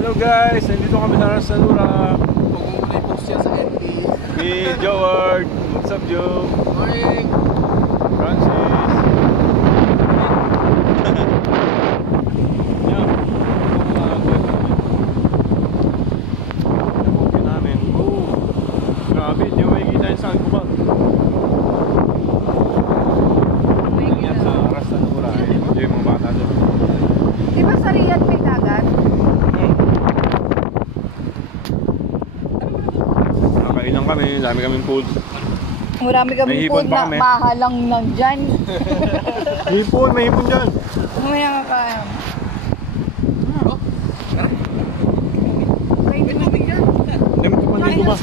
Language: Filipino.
Hello guys, nandito kami sa Rasanura. Pag-uulay po siya sa FB. Ni Joward. What's up, Joe? Morning! Francis. Yan. Nabukin namin. Grabe, hindi mo makikita yung saan ko ba? Yan sa Rasanura. Hindi yung mga bata doon. Di ba sa Riyadh may dagat? Nakailang kami, dami kaming food. Marami kami May food hipon pa na kami. mahalang nandyan. May hipon dyan. Mamaya nga kaya. May tubig yan. Dami ko pang ligo ba?